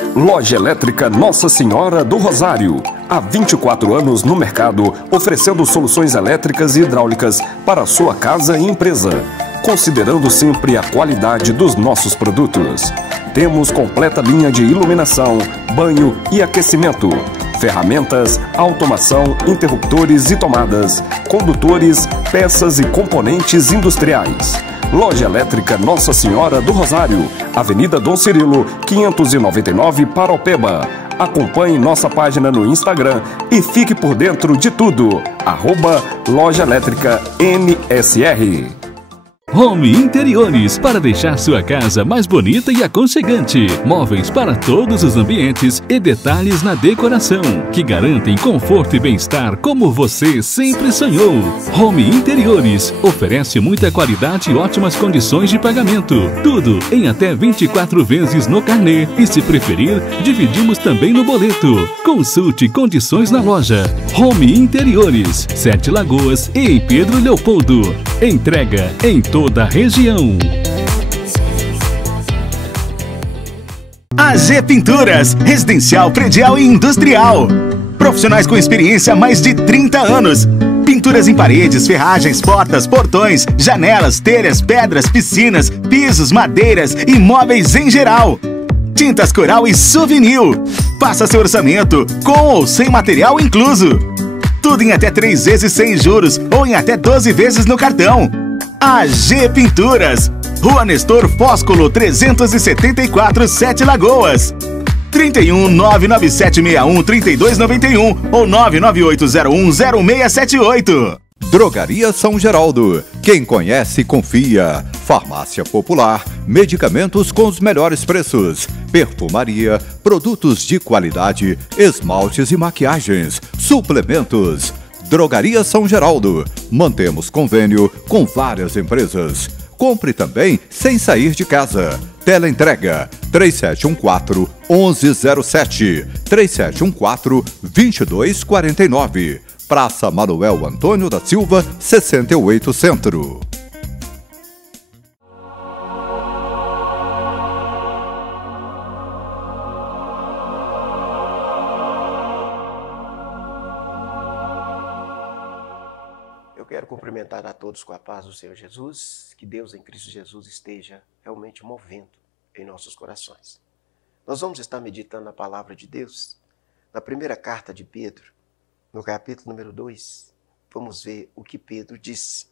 Loja Elétrica Nossa Senhora do Rosário. Há 24 anos no mercado, oferecendo soluções elétricas e hidráulicas para a sua casa e empresa, considerando sempre a qualidade dos nossos produtos. Temos completa linha de iluminação, banho e aquecimento, ferramentas, automação, interruptores e tomadas, condutores, peças e componentes industriais. Loja Elétrica Nossa Senhora do Rosário, Avenida Dom Cirilo, 599, Paraupeba. Acompanhe nossa página no Instagram e fique por dentro de tudo. @Loja Elétrica NSR. Home Interiores, para deixar sua casa mais bonita e aconchegante. Móveis para todos os ambientes e detalhes na decoração, que garantem conforto e bem-estar como você sempre sonhou. Home Interiores oferece muita qualidade e ótimas condições de pagamento. Tudo em até 24 vezes no carnê e, se preferir, dividimos também no boleto. Consulte condições na loja. Home Interiores, 7 Lagoas e em Pedro Leopoldo. Entrega em toda a região. AG Pinturas, residencial, predial e industrial. Profissionais com experiência há mais de 30 anos. Pinturas em paredes, ferragens, portas, portões, janelas, telhas, pedras, piscinas, pisos, madeiras e móveis em geral. Tintas Coral e Souvenir. Faça seu orçamento, com ou sem material incluso. Tudo em até 3 vezes sem juros ou em até 12 vezes no cartão. AG Pinturas, Rua Nestor Fóscolo 374, 7 Lagoas. 31 99761 3291 ou 99801 0678. Drogaria São Geraldo. Quem conhece, confia. Farmácia Popular, medicamentos com os melhores preços. Perfumaria, produtos de qualidade, esmaltes e maquiagens, suplementos. Drogaria São Geraldo. Mantemos convênio com várias empresas. Compre também sem sair de casa. Teleentrega 3714-1107, 3714-2249. Praça Manuel Antônio da Silva, 68 Centro. Eu quero cumprimentar a todos com a paz do Senhor Jesus, que Deus em Cristo Jesus esteja realmente movendo em nossos corações. Nós vamos estar meditando a palavra de Deus na primeira carta de Pedro, no capítulo número 2, vamos ver o que Pedro disse.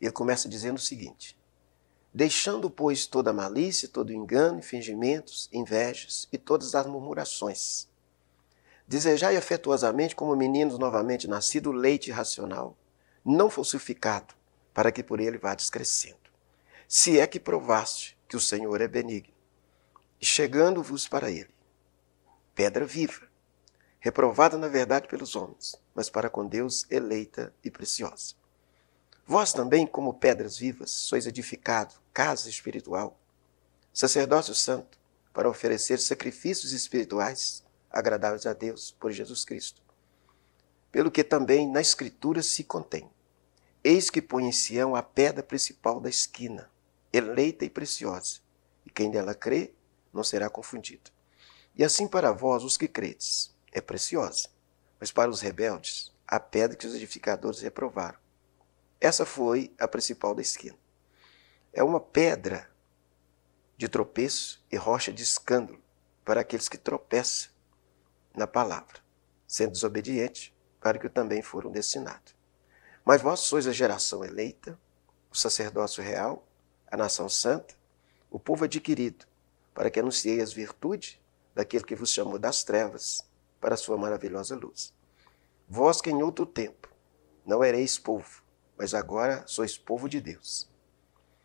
Ele começa dizendo o seguinte: deixando, pois, toda malícia, todo engano, fingimentos, invejas e todas as murmurações, desejai afetuosamente como meninos novamente nascidos leite racional, não falsificado, para que por ele vades crescendo. Se é que provaste que o Senhor é benigno, e chegando-vos para ele, pedra viva, reprovada na verdade pelos homens, mas para com Deus eleita e preciosa. Vós também, como pedras vivas, sois edificado, casa espiritual, sacerdócio santo, para oferecer sacrifícios espirituais agradáveis a Deus por Jesus Cristo. Pelo que também na Escritura se contém: eis que põe em Sião a pedra principal da esquina, eleita e preciosa, e quem dela crê não será confundido. E assim para vós, os que credes, é preciosa, mas para os rebeldes, a pedra que os edificadores reprovaram. Essa foi a principal da esquina. É uma pedra de tropeço e rocha de escândalo para aqueles que tropeçam na palavra, sendo desobediente, para que também foram destinados. Mas vós sois a geração eleita, o sacerdócio real, a nação santa, o povo adquirido, para que anuncieis as virtudes daquele que vos chamou das trevas para a sua maravilhosa luz. Vós que em outro tempo não ereis povo, mas agora sois povo de Deus,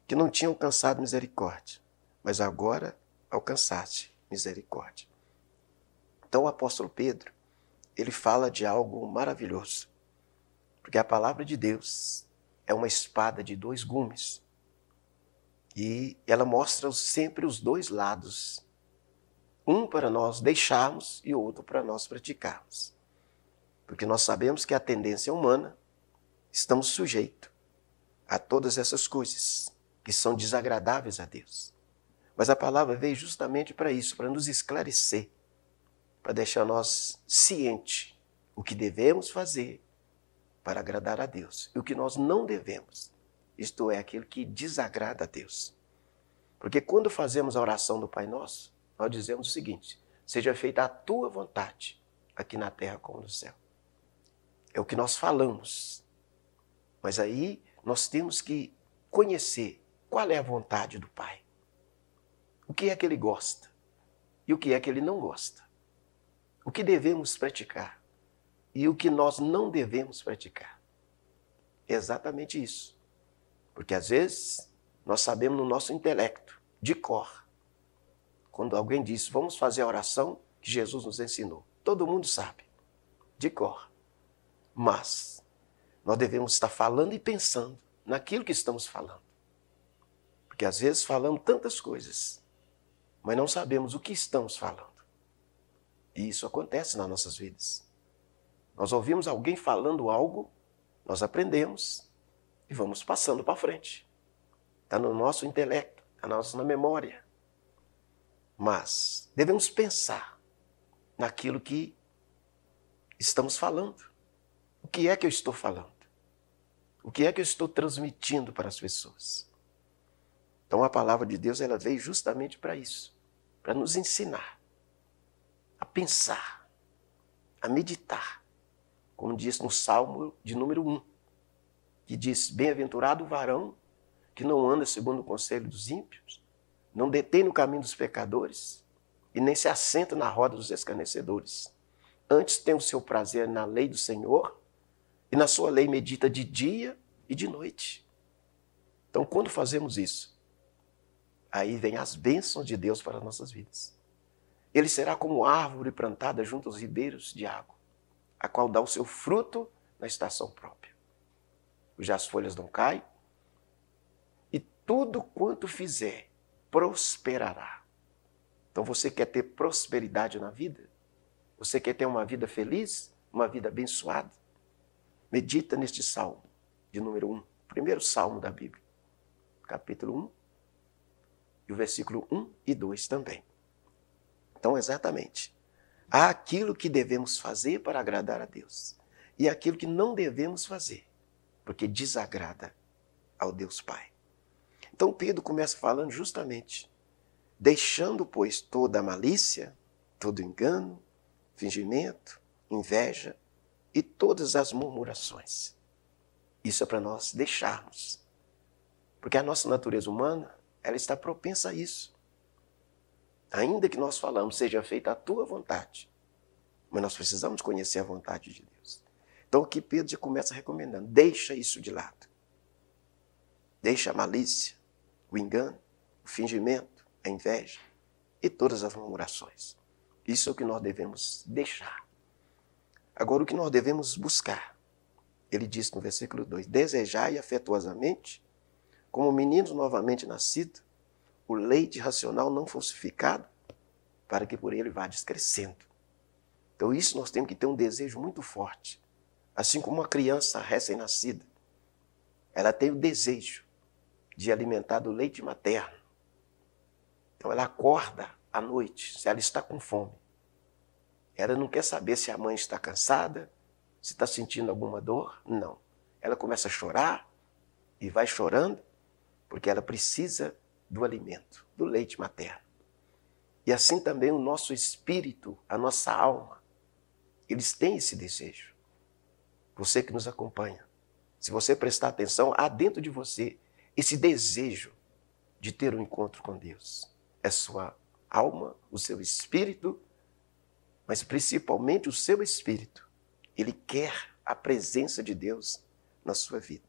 que não tinham alcançado misericórdia, mas agora alcançaste misericórdia. Então o apóstolo Pedro, ele fala de algo maravilhoso, porque a palavra de Deus é uma espada de 2 gumes, e ela mostra sempre os 2 lados, um para nós deixarmos e outro para nós praticarmos. Porque nós sabemos que a tendência humana, estamos sujeitos a todas essas coisas que são desagradáveis a Deus. Mas a palavra veio justamente para isso, para nos esclarecer, para deixar nós cientes o que devemos fazer para agradar a Deus e o que nós não devemos, isto é, aquilo que desagrada a Deus. Porque quando fazemos a oração do Pai Nosso, nós dizemos o seguinte: seja feita a tua vontade, aqui na terra como no céu. É o que nós falamos. Mas aí nós temos que conhecer qual é a vontade do Pai. O que é que Ele gosta e o que é que Ele não gosta. O que devemos praticar e o que nós não devemos praticar. É exatamente isso. Porque às vezes nós sabemos no nosso intelecto, de cor. Quando alguém diz, vamos fazer a oração que Jesus nos ensinou. Todo mundo sabe, de cor. Mas nós devemos estar falando e pensando naquilo que estamos falando. Porque às vezes falamos tantas coisas, mas não sabemos o que estamos falando. E isso acontece nas nossas vidas. Nós ouvimos alguém falando algo, nós aprendemos e vamos passando para frente. Está no nosso intelecto, está na memória. Mas devemos pensar naquilo que estamos falando. O que é que eu estou falando? O que é que eu estou transmitindo para as pessoas? Então a palavra de Deus, ela veio justamente para isso, para nos ensinar a pensar, a meditar, como diz no Salmo de número 1, que diz, bem-aventurado o varão que não anda segundo o conselho dos ímpios, não detém no caminho dos pecadores e nem se assenta na roda dos escarnecedores. Antes tem o seu prazer na lei do Senhor e na sua lei medita de dia e de noite. Então, quando fazemos isso, aí vem as bênçãos de Deus para as nossas vidas. Ele será como árvore plantada junto aos ribeiros de água, a qual dá o seu fruto na estação própria, cujas folhas não caem, e tudo quanto fizer prosperará. Então você quer ter prosperidade na vida? Você quer ter uma vida feliz? Uma vida abençoada? Medita neste salmo de número 1, primeiro salmo da Bíblia, capítulo 1, e o versículo 1 e 2 também. Então, exatamente, há aquilo que devemos fazer para agradar a Deus e aquilo que não devemos fazer, porque desagrada ao Deus Pai. Então, Pedro começa falando justamente, deixando, pois, toda a malícia, todo engano, fingimento, inveja e todas as murmurações. Isso é para nós deixarmos, porque a nossa natureza humana, ela está propensa a isso. Ainda que nós falamos, seja feita a tua vontade, mas nós precisamos conhecer a vontade de Deus. Então aqui Pedro já começa recomendando, deixa isso de lado. Deixa a malícia, o engano, o fingimento, a inveja e todas as murmurações. Isso é o que nós devemos deixar. Agora o que nós devemos buscar, ele diz no versículo 2, desejai afetuosamente, como meninos novamente nascidos, o leite racional não falsificado, para que por ele vá crescendo. Então isso nós temos que ter um desejo muito forte. Assim como uma criança recém-nascida, ela tem o desejo de alimentar do leite materno. Então ela acorda à noite, se ela está com fome. Ela não quer saber se a mãe está cansada, se está sentindo alguma dor. Não. Ela começa a chorar e vai chorando, porque ela precisa do alimento, do leite materno. E assim também o nosso espírito, a nossa alma, eles têm esse desejo. Você que nos acompanha, se você prestar atenção, há dentro de você esse desejo de ter um encontro com Deus. É sua alma, o seu espírito, mas principalmente o seu espírito. Ele quer a presença de Deus na sua vida.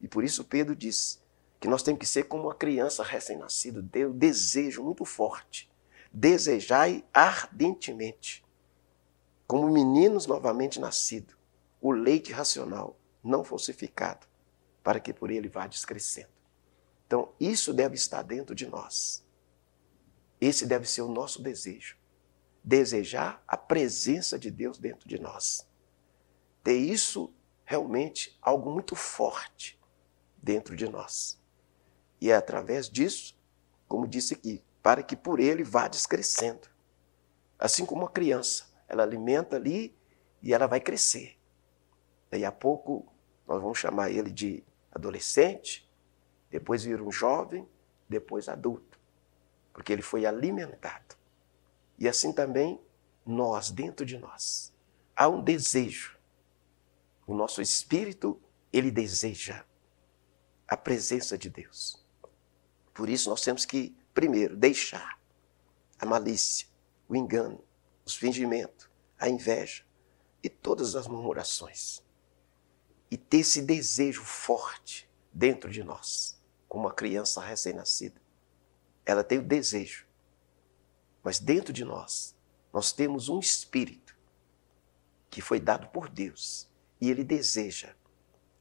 E por isso Pedro diz que nós temos que ser como uma criança recém-nascida, ter um desejo muito forte. Desejai ardentemente, como meninos novamente nascidos, o leite racional, não falsificado, para que por ele vá crescendo. Então, isso deve estar dentro de nós. Esse deve ser o nosso desejo. Desejar a presença de Deus dentro de nós. Ter isso realmente algo muito forte dentro de nós. E é através disso, como disse aqui, para que por ele vá descrescendo. Assim como uma criança, ela alimenta ali e ela vai crescer. Daí a pouco nós vamos chamar ele de adolescente, depois vira um jovem, depois adulto, porque ele foi alimentado. E assim também nós, dentro de nós, há um desejo. O nosso espírito, ele deseja a presença de Deus. Por isso nós temos que, primeiro, deixar a malícia, o engano, os fingimentos, a inveja e todas as murmurações. E ter esse desejo forte dentro de nós, como uma criança recém-nascida. Ela tem o desejo, mas dentro de nós, nós temos um espírito que foi dado por Deus e ele deseja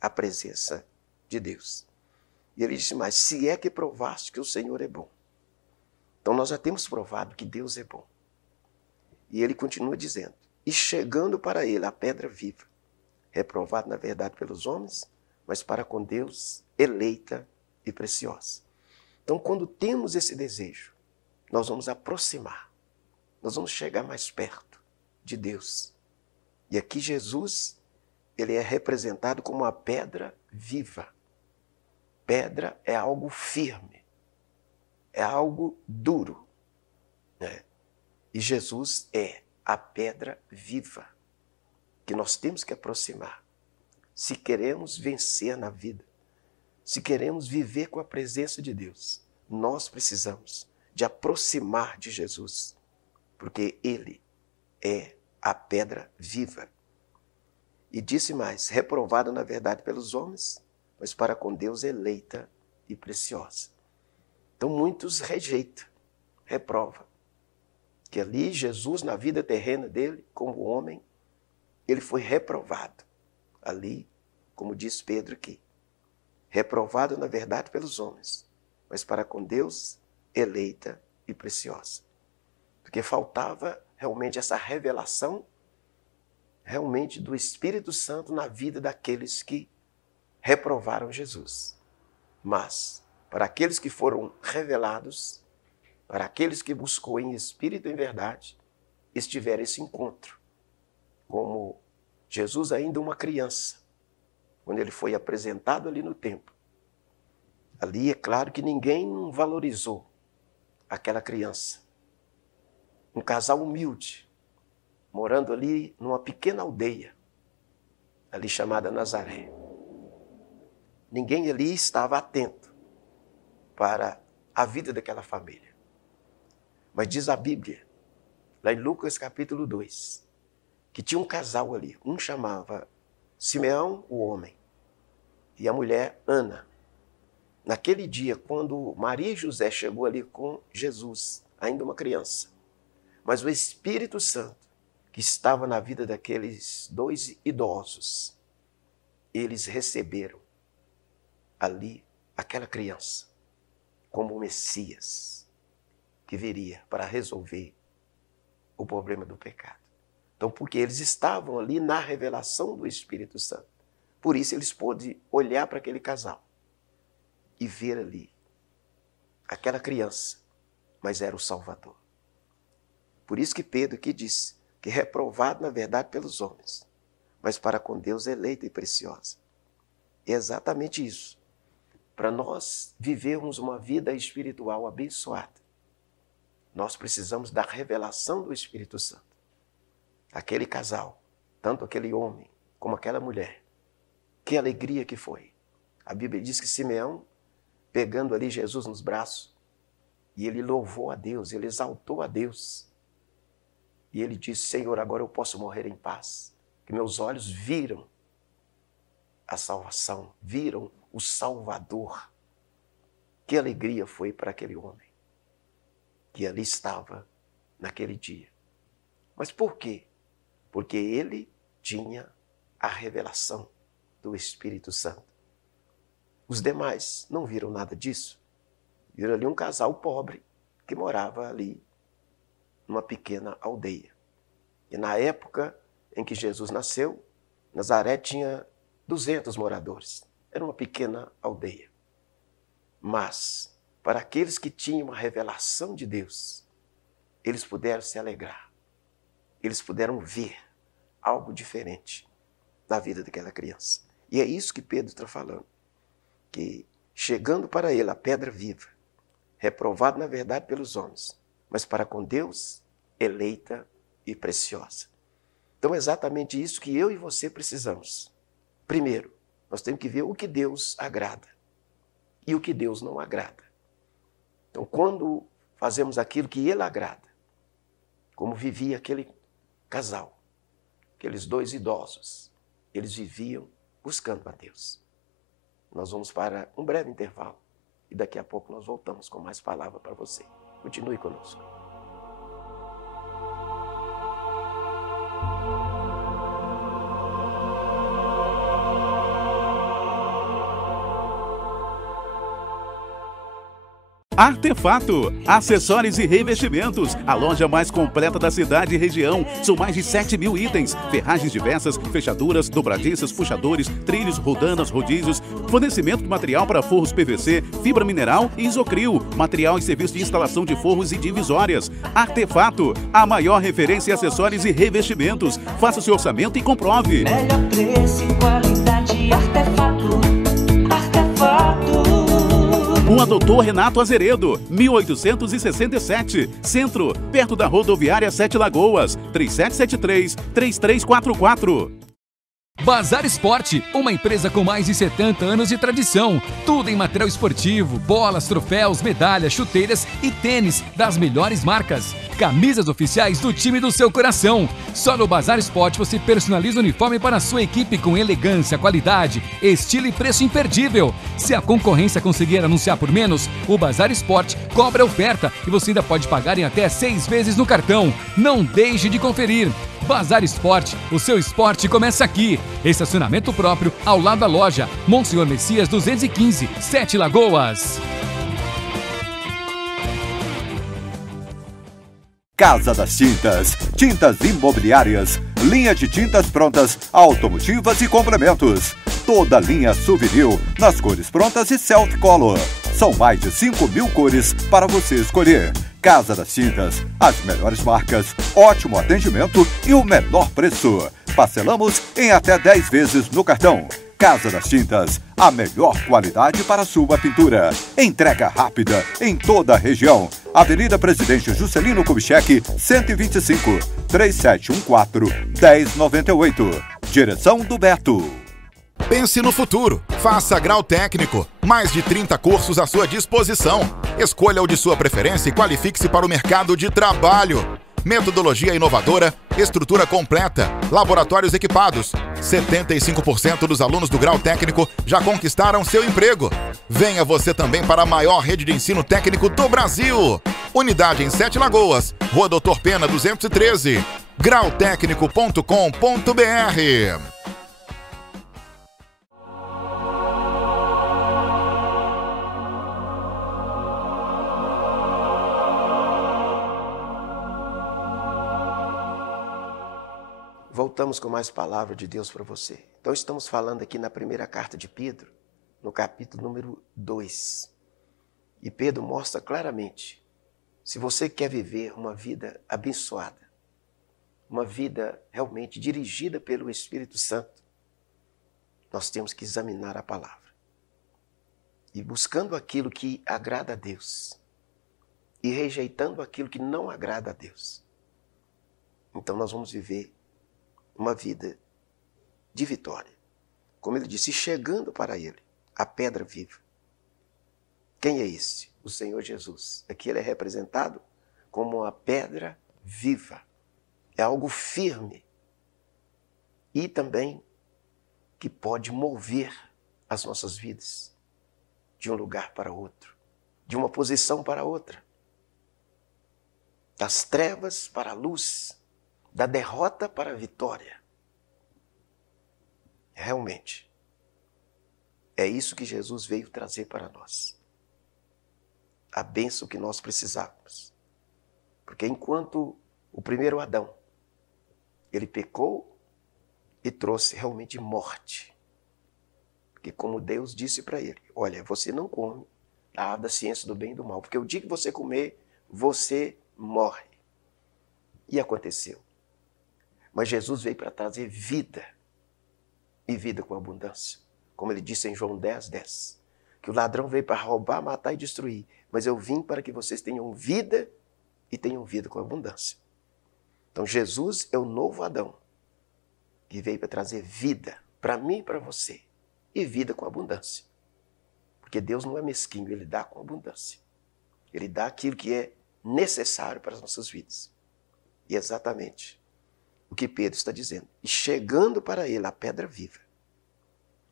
a presença de Deus. E ele disse mais, se é que provaste que o Senhor é bom. Então nós já temos provado que Deus é bom. E ele continua dizendo, e chegando para ele a pedra viva, reprovada na verdade pelos homens, mas para com Deus eleita e preciosa. Então quando temos esse desejo, nós vamos aproximar, nós vamos chegar mais perto de Deus. E aqui Jesus, ele é representado como uma pedra viva. Pedra é algo firme, é algo duro, né? E Jesus é a pedra viva que nós temos que aproximar. Se queremos vencer na vida, se queremos viver com a presença de Deus, nós precisamos de aproximar de Jesus, porque Ele é a pedra viva. E disse mais, reprovada na verdade pelos homens, mas para com Deus eleita e preciosa. Então muitos rejeitam, reprovam, que ali Jesus, na vida terrena dele, como homem, ele foi reprovado. Ali, como diz Pedro aqui, reprovado na verdade pelos homens, mas para com Deus, eleita e preciosa. Porque faltava realmente essa revelação, realmente do Espírito Santo na vida daqueles que reprovaram Jesus. Mas, para aqueles que foram revelados, para aqueles que buscou em espírito e em verdade, estiveram esse encontro. Como Jesus ainda uma criança, quando ele foi apresentado ali no templo. Ali é claro que ninguém valorizou aquela criança. Um casal humilde, morando ali numa pequena aldeia, ali chamada Nazaré. Ninguém ali estava atento para a vida daquela família. Mas diz a Bíblia, lá em Lucas capítulo 2, que tinha um casal ali, um chamava Simeão, o homem, e a mulher Ana. Naquele dia, quando Maria e José chegou ali com Jesus, ainda uma criança, mas o Espírito Santo, que estava na vida daqueles dois idosos, eles receberam ali aquela criança como o Messias que viria para resolver o problema do pecado. Então, porque eles estavam ali na revelação do Espírito Santo, por isso eles pôde olhar para aquele casal e ver ali aquela criança, mas era o Salvador. Por isso que Pedro aqui disse que reprovado na verdade pelos homens, mas para com Deus eleita e preciosa. É exatamente isso. Para nós vivermos uma vida espiritual abençoada, nós precisamos da revelação do Espírito Santo. Aquele casal, tanto aquele homem como aquela mulher, que alegria que foi. A Bíblia diz que Simeão, pegando ali Jesus nos braços, e ele louvou a Deus, ele exaltou a Deus. E ele disse, Senhor, agora eu posso morrer em paz, que meus olhos viram a salvação, viram o Salvador. Que alegria foi para aquele homem que ali estava naquele dia. Mas por quê? Porque ele tinha a revelação do Espírito Santo. Os demais não viram nada disso. Viram ali um casal pobre que morava ali numa pequena aldeia. E na época em que Jesus nasceu, Nazaré tinha 200 moradores. Era uma pequena aldeia. Mas para aqueles que tinham a revelação de Deus, eles puderam se alegrar. Eles puderam ver algo diferente na vida daquela criança. E é isso que Pedro está falando. Que chegando para ele a pedra viva, reprovada na verdade pelos homens, mas para com Deus, eleita e preciosa. Então é exatamente isso que eu e você precisamos. Primeiro, nós temos que ver o que Deus agrada e o que Deus não agrada. Então, quando fazemos aquilo que Ele agrada, como vivia aquele casal, aqueles dois idosos, eles viviam buscando a Deus. Nós vamos para um breve intervalo e daqui a pouco nós voltamos com mais palavra para você. Continue conosco. Artefato, acessórios e revestimentos, a loja mais completa da cidade e região. São mais de 7.000 itens, ferragens diversas, fechaduras, dobradiças, puxadores, trilhos, rodanas, rodízios, fornecimento de material para forros PVC, fibra mineral e isocril, material e serviço de instalação de forros e divisórias. Artefato, a maior referência em acessórios e revestimentos. Faça seu orçamento e comprove. Melhor preço e qualidade, Artefato, Artefato. Rua Doutor Renato Azeredo, 1867, Centro, perto da rodoviária 7 Lagoas, 3773-3344. Bazar Esporte, uma empresa com mais de 70 anos de tradição. Tudo em material esportivo, bolas, troféus, medalhas, chuteiras e tênis das melhores marcas. Camisas oficiais do time do seu coração. Só no Bazar Esporte você personaliza o uniforme para a sua equipe com elegância, qualidade, estilo e preço imperdível. Se a concorrência conseguir anunciar por menos, o Bazar Esporte cobra a oferta e você ainda pode pagar em até 6 vezes no cartão. Não deixe de conferir. Bazar Esporte, o seu esporte começa aqui. Estacionamento próprio ao lado da loja. Monsenhor Messias 215, 7 Lagoas. Casa das Tintas, tintas imobiliárias, linha de tintas prontas, automotivas e complementos. Toda linha souvenir nas cores prontas e Celtic Color. São mais de 5.000 cores para você escolher. Casa das Tintas, as melhores marcas, ótimo atendimento e o menor preço. Parcelamos em até 10 vezes no cartão. Casa das Tintas, a melhor qualidade para sua pintura. Entrega rápida em toda a região. Avenida Presidente Juscelino Kubitschek, 125, 3714-1098. Direção do Beto. Pense no futuro. Faça grau técnico. Mais de 30 cursos à sua disposição. Escolha o de sua preferência e qualifique-se para o mercado de trabalho. Metodologia inovadora, estrutura completa, laboratórios equipados. 75% dos alunos do grau técnico já conquistaram seu emprego. Venha você também para a maior rede de ensino técnico do Brasil. Unidade em 7 Lagoas, Rua Doutor Pena 213. grautécnico.com.br. Voltamos com mais palavra de Deus para você. Então estamos falando aqui na primeira carta de Pedro, no capítulo número 2. E Pedro mostra claramente, se você quer viver uma vida abençoada, uma vida realmente dirigida pelo Espírito Santo, nós temos que examinar a palavra. E buscando aquilo que agrada a Deus e rejeitando aquilo que não agrada a Deus. Então nós vamos viver uma vida de vitória. Como ele disse, chegando para ele, a pedra viva. Quem é esse? O Senhor Jesus. Aqui ele é representado como uma pedra viva. É algo firme. E também que pode mover as nossas vidas de um lugar para outro, de uma posição para outra, das trevas para a luz, da derrota para a vitória. Realmente, é isso que Jesus veio trazer para nós. A bênção que nós precisávamos. Porque enquanto o primeiro Adão, ele pecou e trouxe realmente morte. Porque como Deus disse para ele, olha, você não come a árvore da ciência do bem e do mal. Porque o dia que você comer, você morre. E aconteceu. Mas Jesus veio para trazer vida. E vida com abundância. Como ele disse em João 10:10. Que o ladrão veio para roubar, matar e destruir. Mas eu vim para que vocês tenham vida e tenham vida com abundância. Então Jesus é o novo Adão. Que veio para trazer vida para mim e para você. E vida com abundância. Porque Deus não é mesquinho, Ele dá com abundância. Ele dá aquilo que é necessário para as nossas vidas. E é exatamente o que Pedro está dizendo. E chegando para ele a pedra viva,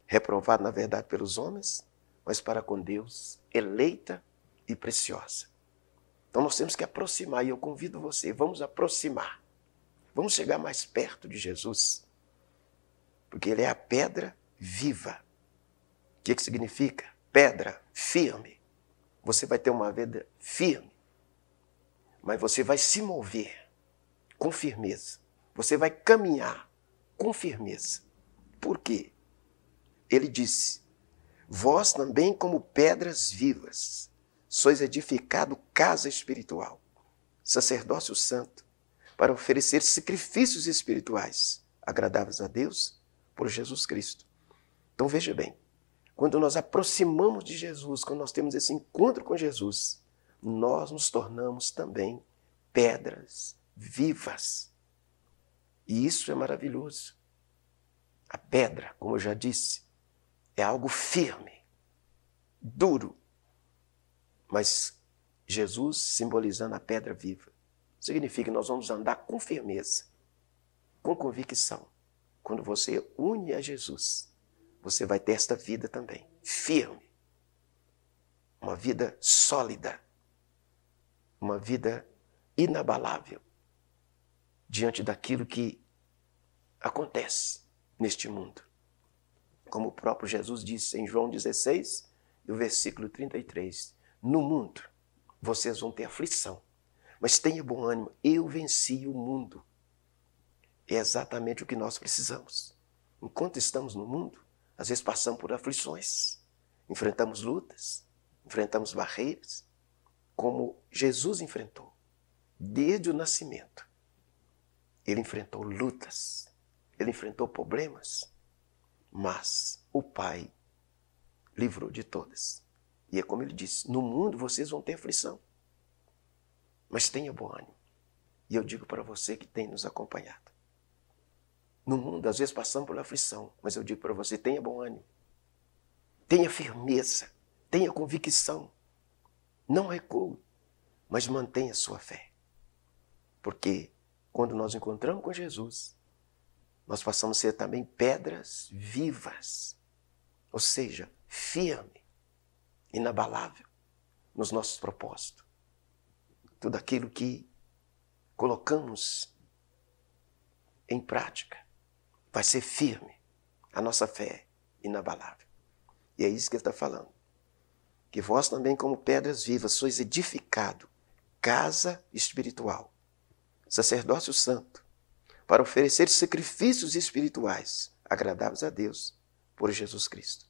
reprovada na verdade pelos homens, mas para com Deus, eleita e preciosa. Então nós temos que aproximar, e eu convido você, vamos aproximar. Vamos chegar mais perto de Jesus, porque Ele é a pedra viva. O que significa? Pedra firme. Você vai ter uma vida firme, mas você vai se mover com firmeza. Você vai caminhar com firmeza. Por quê? Ele disse, vós também como pedras vivas, sois edificado casa espiritual, sacerdócio santo, para oferecer sacrifícios espirituais, agradáveis a Deus, por Jesus Cristo. Então veja bem, quando nós aproximamos de Jesus, quando nós temos esse encontro com Jesus, nós nos tornamos também pedras vivas. E isso é maravilhoso. A pedra, como eu já disse, é algo firme, duro. Mas Jesus simbolizando a pedra viva, significa que nós vamos andar com firmeza, com convicção. Quando você une a Jesus, você vai ter esta vida também, firme. Uma vida sólida. Uma vida inabalável. Diante daquilo que acontece neste mundo. Como o próprio Jesus disse em João 16, no versículo 33. No mundo, vocês vão ter aflição. Mas tenha bom ânimo, eu venci o mundo. É exatamente o que nós precisamos. Enquanto estamos no mundo, às vezes passamos por aflições, enfrentamos lutas, enfrentamos barreiras, como Jesus enfrentou. Desde o nascimento, ele enfrentou lutas, ele enfrentou problemas, mas o Pai livrou de todas. E é como ele disse, no mundo vocês vão ter aflição, mas tenha bom ânimo. E eu digo para você que tem nos acompanhado, no mundo, às vezes passamos por aflição, mas eu digo para você, tenha bom ânimo. Tenha firmeza, tenha convicção. Não recue, mas mantenha sua fé. Porque quando nós encontramos com Jesus, nós passamos a ser também pedras vivas. Ou seja, firme, inabalável nos nossos propósitos. Tudo aquilo que colocamos em prática vai ser firme, a nossa fé inabalável. E é isso que ele está falando. Que vós também, como pedras vivas, sois edificado, casa espiritual, sacerdócio santo, para oferecer sacrifícios espirituais, agradáveis a Deus, por Jesus Cristo.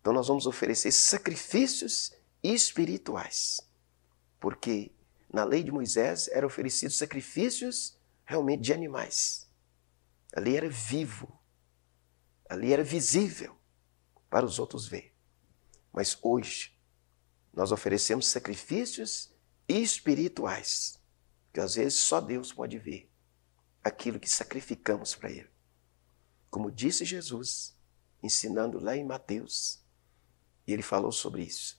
Então nós vamos oferecer sacrifícios espirituais, porque na lei de Moisés eram oferecidos sacrifícios realmente de animais. Ali era vivo, ali era visível para os outros ver. Mas hoje nós oferecemos sacrifícios espirituais, que às vezes só Deus pode ver aquilo que sacrificamos para Ele. Como disse Jesus, ensinando lá em Mateus, e Ele falou sobre isso,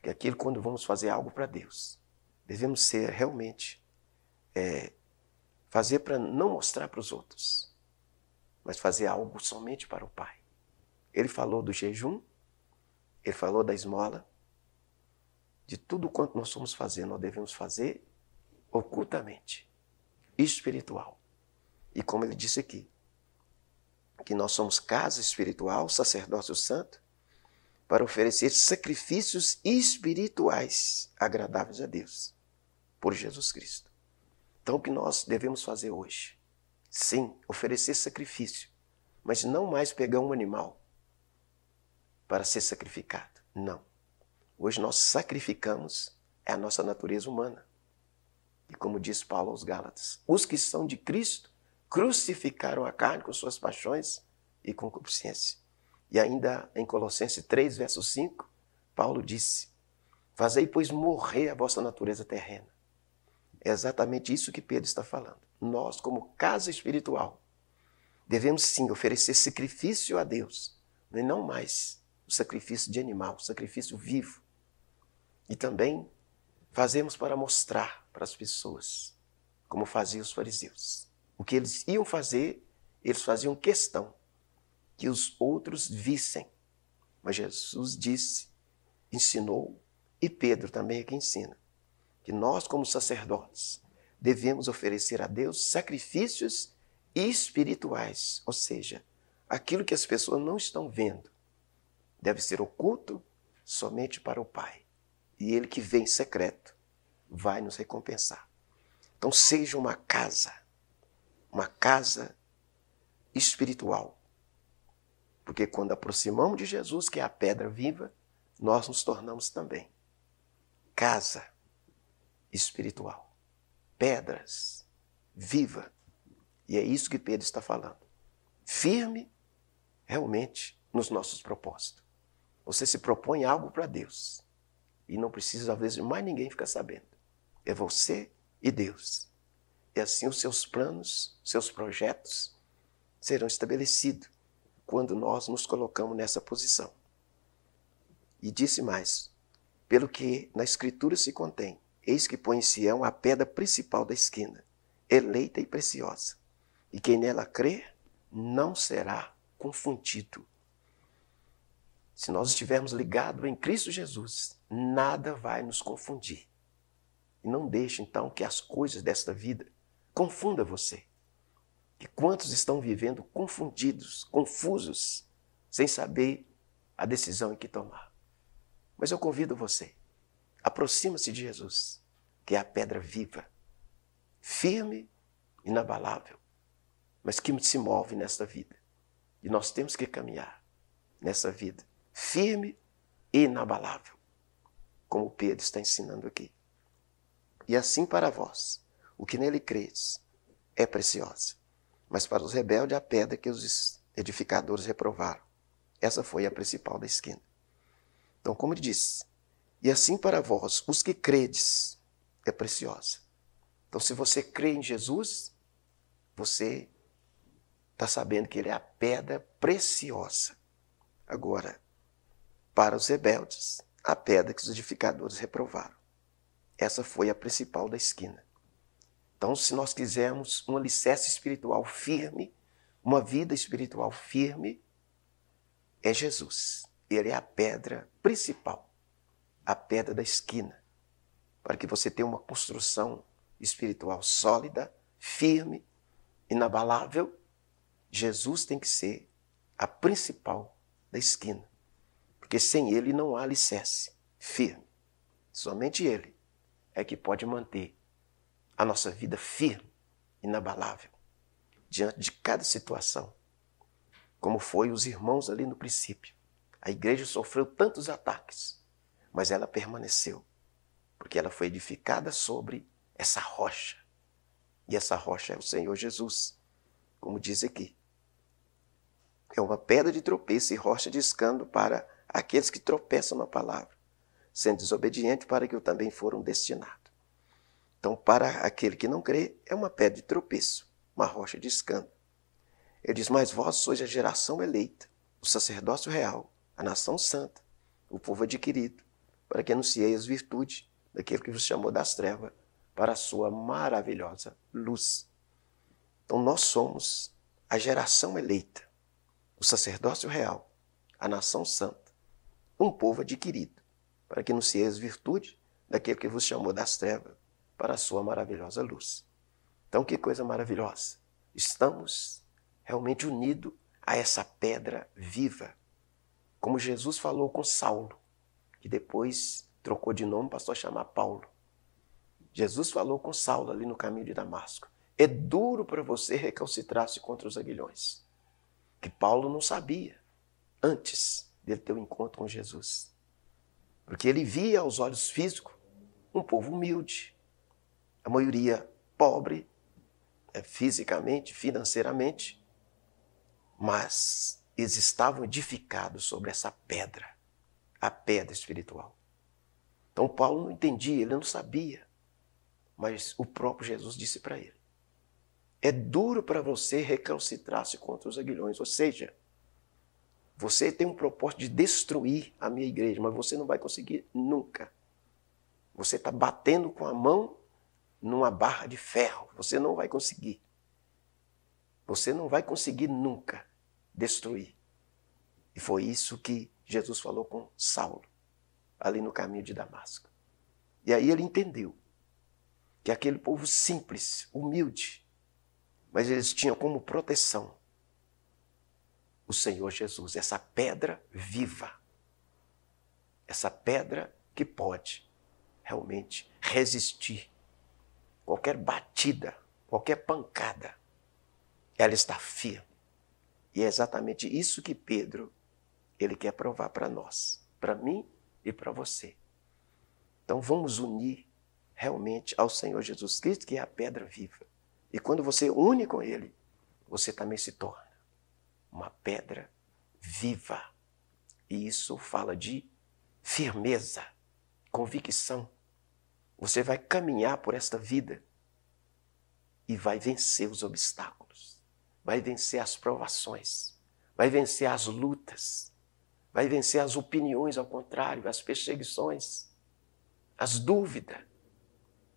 que aquilo quando vamos fazer algo para Deus, devemos ser realmente, fazer para não mostrar para os outros, mas fazer algo somente para o Pai. Ele falou do jejum, ele falou da esmola, de tudo quanto nós somos fazer, nós devemos fazer ocultamente, espiritual. E como ele disse aqui, que nós somos casa espiritual, sacerdócio santo, para oferecer sacrifícios espirituais agradáveis a Deus, por Jesus Cristo. Então o que nós devemos fazer hoje? Sim, oferecer sacrifício, mas não mais pegar um animal para ser sacrificado. Não. Hoje nós sacrificamos a nossa natureza humana. E como diz Paulo aos Gálatas, os que são de Cristo crucificaram a carne com suas paixões e concupiscência. E ainda em Colossenses 3, verso 5, Paulo disse, fazei, pois, morrer a vossa natureza terrena. É exatamente isso que Pedro está falando. Nós, como casa espiritual, devemos sim oferecer sacrifício a Deus, mas não mais o sacrifício de animal, o sacrifício vivo. E também fazemos para mostrar para as pessoas, como faziam os fariseus. O que eles iam fazer, eles faziam questão que os outros vissem. Mas Jesus disse, ensinou, e Pedro também é que ensina, que nós, como sacerdotes, devemos oferecer a Deus sacrifícios espirituais, ou seja, aquilo que as pessoas não estão vendo deve ser oculto somente para o Pai. E Ele que vem em secreto vai nos recompensar. Então seja uma casa espiritual. Porque quando aproximamos de Jesus, que é a pedra viva, nós nos tornamos também casa espiritual. Pedras viva. E é isso que Pedro está falando. Firme realmente nos nossos propósitos. Você se propõe algo para Deus. E não precisa, às vezes, mais ninguém ficar sabendo. É você e Deus. E assim os seus planos, seus projetos serão estabelecidos quando nós nos colocamos nessa posição. E disse mais, pelo que na Escritura se contém, eis que põe em Sião a pedra principal da esquina, eleita e preciosa. E quem nela crer não será confundido. Se nós estivermos ligados em Cristo Jesus, nada vai nos confundir. E não deixe, então, que as coisas desta vida confundam você. E quantos estão vivendo confundidos, confusos, sem saber a decisão em que tomar. Mas eu convido você, aproxima-se de Jesus, que é a pedra viva, firme, inabalável, mas que se move nesta vida. E nós temos que caminhar nessa vida, firme e inabalável, como Pedro está ensinando aqui. E assim para vós, o que nele credes é preciosa, mas para os rebeldes a pedra que os edificadores reprovaram. Essa foi a principal da esquina. Então, como ele disse, e assim para vós, os que credes é preciosa. Então, se você crê em Jesus, você está sabendo que ele é a pedra preciosa. Agora, para os rebeldes, a pedra que os edificadores reprovaram. Essa foi a principal da esquina. Então, se nós quisermos um alicerce espiritual firme, uma vida espiritual firme, é Jesus. Ele é a pedra principal, a pedra da esquina, para que você tenha uma construção espiritual sólida, firme, inabalável. Jesus tem que ser a principal da esquina, porque sem ele não há alicerce firme. Somente ele é que pode manter a nossa vida firme, inabalável, diante de cada situação, como foi os irmãos ali no princípio. A igreja sofreu tantos ataques, mas ela permaneceu, porque ela foi edificada sobre essa rocha. E essa rocha é o Senhor Jesus, como diz aqui. É uma pedra de tropeço e rocha de escândalo para aqueles que tropeçam na palavra, sendo desobediente para que o também foram destinados. Então, para aquele que não crê, é uma pedra de tropeço, uma rocha de escândalo. Ele diz, mas vós sois a geração eleita, o sacerdócio real, a nação santa, o povo adquirido, para que anuncieis as virtudes daquele que vos chamou das trevas para a sua maravilhosa luz. Então, nós somos a geração eleita, o sacerdócio real, a nação santa, um povo adquirido, para que anuncieis as virtudes daquele que vos chamou das trevas para a sua maravilhosa luz. Então, que coisa maravilhosa! Estamos realmente unidos a essa pedra viva, como Jesus falou com Saulo, que depois trocou de nome, passou a chamar Paulo. Jesus falou com Saulo ali no caminho de Damasco. É duro para você recalcitrar-se contra os aguilhões, que Paulo não sabia antes dele ter um encontro com Jesus. Porque ele via aos olhos físicos um povo humilde, a maioria pobre, fisicamente, financeiramente, mas eles estavam edificados sobre essa pedra, a pedra espiritual. Então Paulo não entendia, ele não sabia, mas o próprio Jesus disse para ele: é duro para você recalcitrar-se contra os aguilhões, ou seja, você tem um propósito de destruir a minha igreja, mas você não vai conseguir nunca. Você está batendo com a mão numa barra de ferro, você não vai conseguir. Você não vai conseguir nunca destruir. E foi isso que Jesus falou com Saulo, ali no caminho de Damasco. E aí ele entendeu que aquele povo simples, humilde, mas eles tinham como proteção o Senhor Jesus, essa pedra viva, essa pedra que pode realmente resistir qualquer batida, qualquer pancada, ela está firme. E é exatamente isso que Pedro, ele quer provar para nós, para mim e para você. Então vamos unir realmente ao Senhor Jesus Cristo, que é a pedra viva. E quando você une com Ele, você também se torna uma pedra viva. E isso fala de firmeza, convicção. Você vai caminhar por esta vida e vai vencer os obstáculos, vai vencer as provações, vai vencer as lutas, vai vencer as opiniões ao contrário, as perseguições, as dúvidas.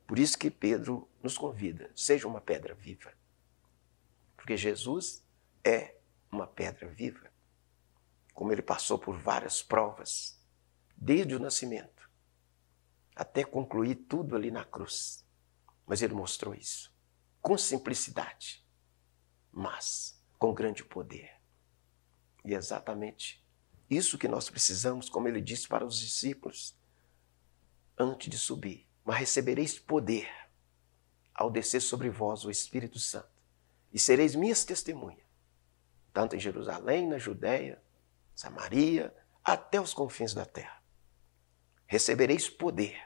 Por isso que Pedro nos convida, seja uma pedra viva. Porque Jesus é uma pedra viva. Como ele passou por várias provas, desde o nascimento, até concluir tudo ali na cruz. Mas ele mostrou isso, com simplicidade, mas com grande poder. E é exatamente isso que nós precisamos, como ele disse para os discípulos, antes de subir. Mas recebereis poder ao descer sobre vós o Espírito Santo, e sereis minhas testemunhas, tanto em Jerusalém, na Judéia, Samaria, até os confins da terra. Recebereis poder.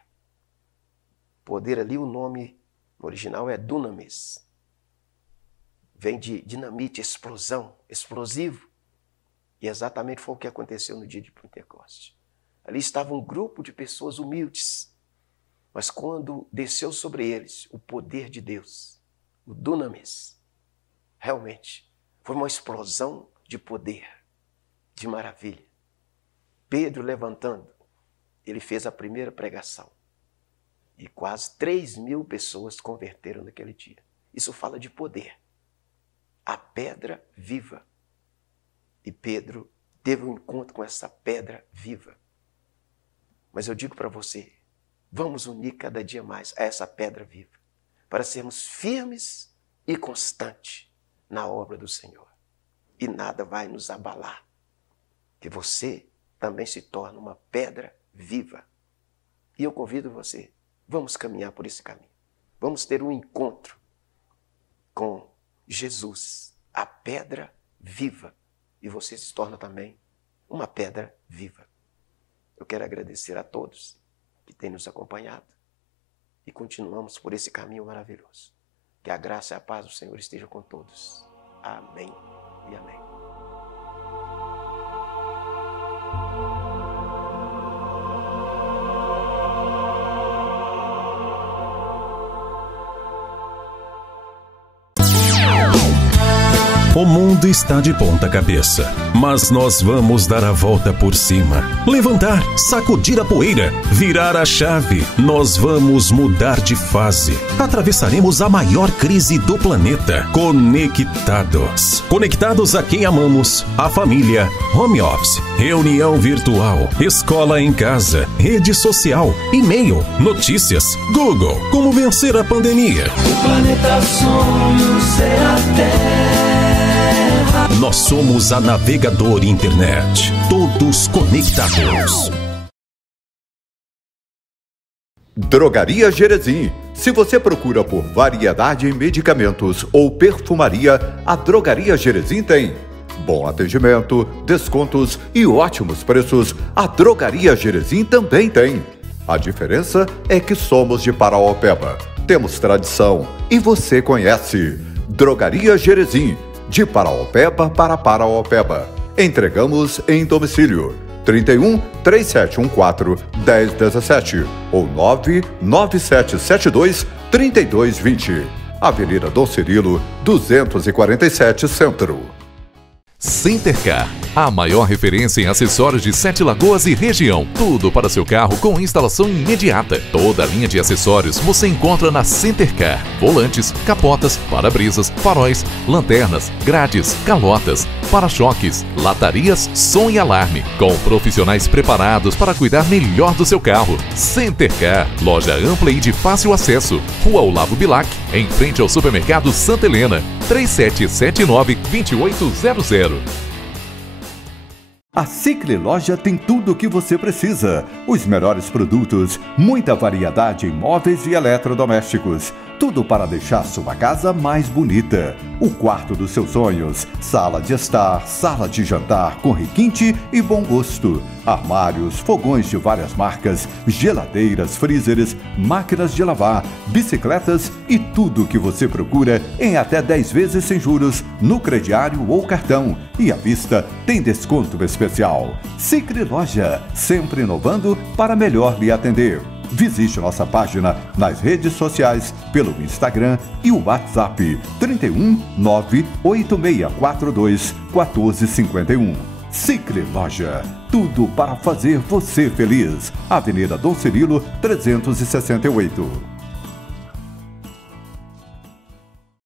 Poder ali, o nome original é dunamis. Vem de dinamite, explosão, explosivo. E exatamente foi o que aconteceu no dia de Pentecoste. Ali estava um grupo de pessoas humildes, mas quando desceu sobre eles o poder de Deus, o dunamis, realmente foi uma explosão de poder, de maravilha. Pedro, levantando, ele fez a primeira pregação. E quase 3.000 pessoas converteram naquele dia. Isso fala de poder. A pedra viva. E Pedro teve um encontro com essa pedra viva. Mas eu digo para você, vamos unir cada dia mais a essa pedra viva, para sermos firmes e constantes na obra do Senhor. E nada vai nos abalar, que você também se torna uma pedra viva. E eu convido você, vamos caminhar por esse caminho. Vamos ter um encontro com Jesus, a pedra viva. E você se torna também uma pedra viva. Eu quero agradecer a todos que têm nos acompanhado e continuamos por esse caminho maravilhoso. Que a graça e a paz do Senhor esteja com todos. Amém e amém. O mundo está de ponta cabeça, mas nós vamos dar a volta por cima. Levantar, sacudir a poeira, virar a chave. Nós vamos mudar de fase. Atravessaremos a maior crise do planeta. Conectados. Conectados a quem amamos, a família, home office, reunião virtual, escola em casa, rede social, e-mail, notícias, Google. Como vencer a pandemia? O planeta sonhos é a Terra. Nós somos a Navegador Internet. Todos conectados. Drogaria Jerezim. Se você procura por variedade em medicamentos ou perfumaria, a Drogaria Jerezim tem. Bom atendimento, descontos e ótimos preços, a Drogaria Jerezim também tem. A diferença é que somos de Paraopeba. Temos tradição e você conhece. Drogaria Jerezim, de Paraopeba para Paraopeba. Entregamos em domicílio. 31 3714 1017 ou 99772 3220. Avenida Dom Cirilo, 247 Centro. Centercar, a maior referência em acessórios de Sete Lagoas e região. Tudo para seu carro com instalação imediata. Toda a linha de acessórios você encontra na Centercar. Volantes, capotas, para-brisas, faróis, lanternas, grades, calotas, para-choques, latarias, som e alarme. Com profissionais preparados para cuidar melhor do seu carro. Centercar, loja ampla e de fácil acesso. Rua Olavo Bilac, em frente ao supermercado Santa Helena. 3779-2800. A Cicre Loja tem tudo o que você precisa. Os melhores produtos, muita variedade em móveis e eletrodomésticos. Tudo para deixar sua casa mais bonita. O quarto dos seus sonhos, sala de estar, sala de jantar com requinte e bom gosto. Armários, fogões de várias marcas, geladeiras, freezers, máquinas de lavar, bicicletas e tudo o que você procura em até 10 vezes sem juros no crediário ou cartão. E à vista tem desconto especial. Cicre Loja, sempre inovando para melhor lhe atender. Visite nossa página nas redes sociais pelo Instagram e o WhatsApp 31 98642 1451. Cicre Loja, tudo para fazer você feliz. Avenida Dom Cirilo 368.